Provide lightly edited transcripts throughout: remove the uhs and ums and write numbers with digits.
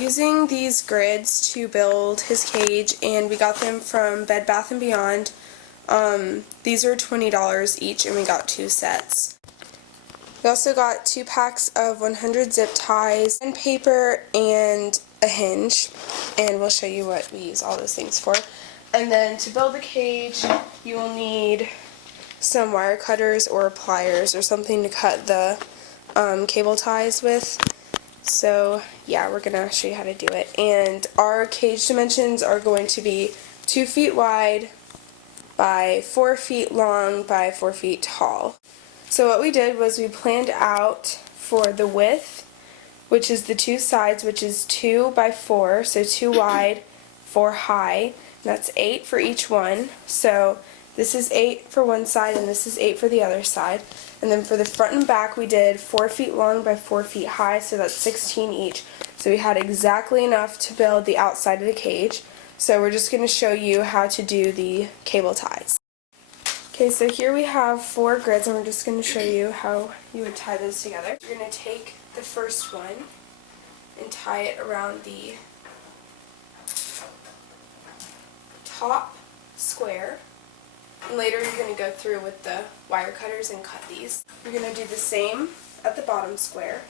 using these grids to build his cage, and we got them from Bed Bath & Beyond. These are $20 each, and we got 2 sets. We also got 2 packs of 100 zip ties, and paper, and a hinge, and we'll show you what we use all those things for. And then to build the cage, you will need some wire cutters or pliers or something to cut the cable ties with. So yeah, we're gonna show you how to do it. And our cage dimensions are going to be 2 feet wide by 4 feet long by 4 feet tall. So what we did was we planned out for the width, which is the 2 sides, which is 2 by 4, so 2 wide, 4 high. That's 8 for each one. So this is 8 for one side and this is 8 for the other side. And then for the front and back we did 4 feet long by 4 feet high, so that's 16 each. So we had exactly enough to build the outside of the cage. So we're just going to show you how to do the cable ties. Okay, so here we have 4 grids, and we're just going to show you how you would tie those together. You're going to take the first one and tie it around the top square, and later you're going to go through with the wire cutters and cut these. You're going to do the same at the bottom square,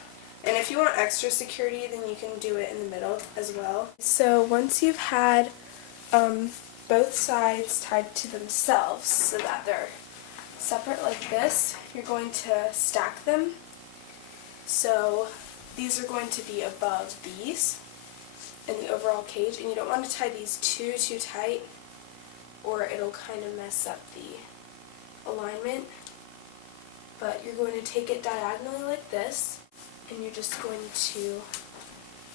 and if you want extra security then you can do it in the middle as well. So once you've had both sides tied to themselves so that they're separate like this, you're going to stack them. So these are going to be above these in the overall cage, and you don't want to tie these too tight or it'll kind of mess up the alignment. But you're going to take it diagonally like this, and you're just going to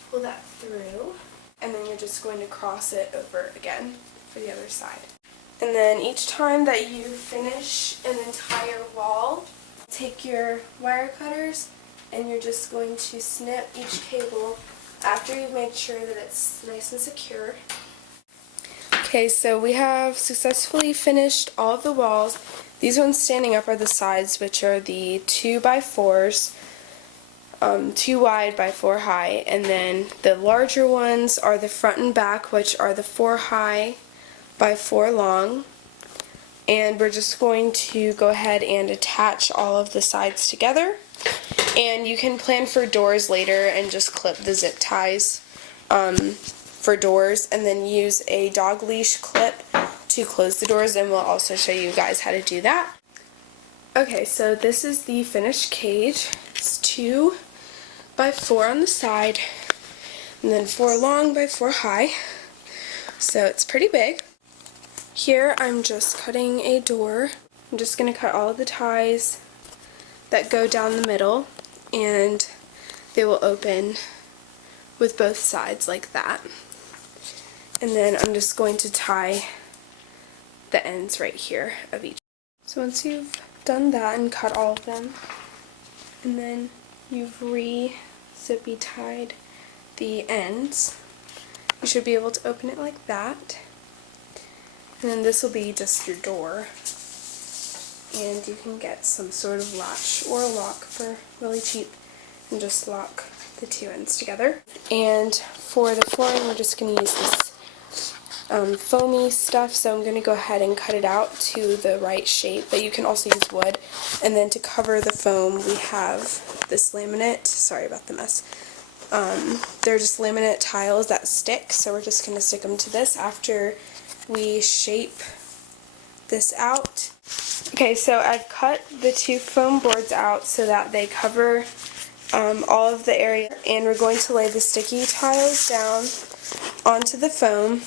pull that through, and then you're just going to cross it over again for the other side. And then each time that you finish an entire wall, take your wire cutters and you're just going to snip each cable after you've made sure that it's nice and secure. Okay, so we have successfully finished all of the walls. These ones standing up are the sides, which are the 2 by 4s, 2 wide by 4 high, and then the larger ones are the front and back, which are the 4 high by 4 long. And we're just going to go ahead and attach all of the sides together. And you can plan for doors later and just clip the zip ties for doors, and then use a dog leash clip to close the doors, and we'll also show you guys how to do that. Okay, so this is the finished cage. It's 2 by 4 on the side, and then 4 long by 4 high, so it's pretty big. Here I'm just cutting a door. I'm just going to cut all of the ties that go down the middle, and they will open with both sides like that. And then I'm just going to tie the ends right here of each. So once you've done that and cut all of them, and then you've re-zippy tied the ends, you should be able to open it like that. And then this will be just your door, and you can get some sort of latch or a lock for really cheap and just lock the 2 ends together. And for the flooring, we're just going to use this foamy stuff, so I'm going to go ahead and cut it out to the right shape, but you can also use wood. And then to cover the foam, we have this laminate. Sorry about the mess. They're just laminate tiles that stick, so we're just going to stick them to this after we shape this out. Okay, so I've cut the 2 foam boards out so that they cover all of the area, and we're going to lay the sticky tiles down onto the foam.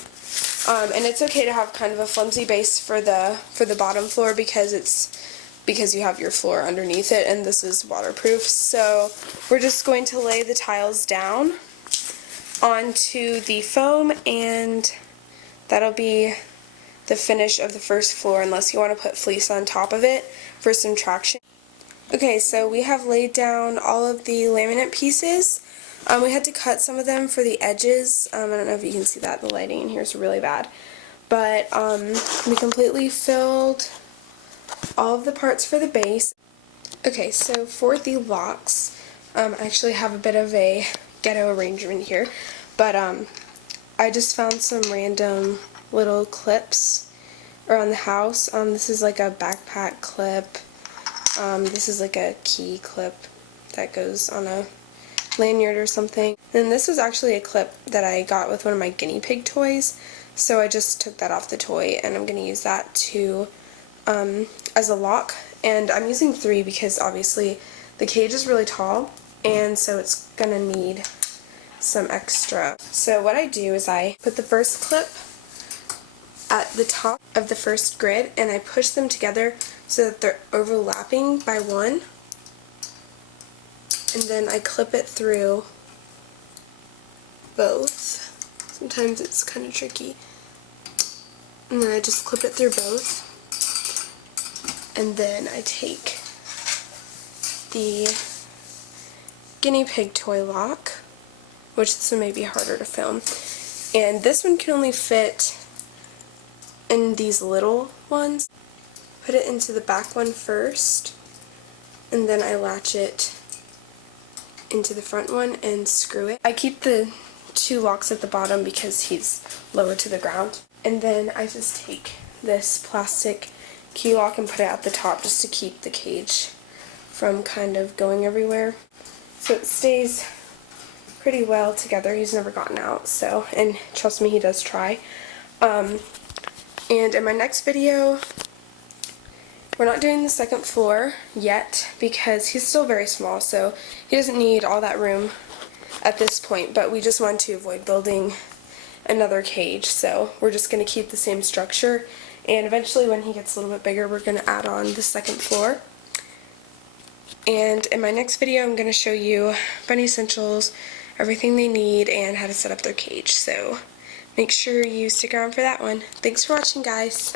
And it's okay to have kind of a flimsy base for the bottom floor because you have your floor underneath it, and this is waterproof. So we're just going to lay the tiles down onto the foam, and that'll be the finish of the first floor, unless you want to put fleece on top of it for some traction. Okay, so we have laid down all of the laminate pieces. We had to cut some of them for the edges. I don't know if you can see that, the lighting in here is really bad. But we completely filled all of the parts for the base. Okay, so for the locks, I actually have a bit of a ghetto arrangement here. But I just found some random little clips around the house. This is like a backpack clip. This is like a key clip that goes on a lanyard or something. And this was actually a clip that I got with one of my guinea pig toys. So I just took that off the toy, and I'm going to use that to as a lock. And I'm using 3 because obviously the cage is really tall, and so it's going to need some extra. So what I do is I put the first clip at the top of the first grid, and I push them together so that they're overlapping by 1. And then I clip it through both. Sometimes it's kind of tricky. And then I just clip it through both. And then I take the guinea pig toy lock, which this one may be harder to film. And this one can only fit in these little ones. Put it into the back one first, and then I latch it into the front one and screw it. I keep the 2 locks at the bottom because he's lower to the ground. And then I just take this plastic key lock and put it at the top just to keep the cage from kind of going everywhere. So it stays pretty well together. He's never gotten out, so, and trust me, he does try. And in my next video, we're not doing the second floor yet because he's still very small, so he doesn't need all that room at this point, but we just want to avoid building another cage, so we're just going to keep the same structure, and eventually when he gets a little bit bigger, we're going to add on the second floor. And in my next video, I'm going to show you bunny essentials, everything they need, and how to set up their cage, so make sure you stick around for that one. Thanks for watching, guys.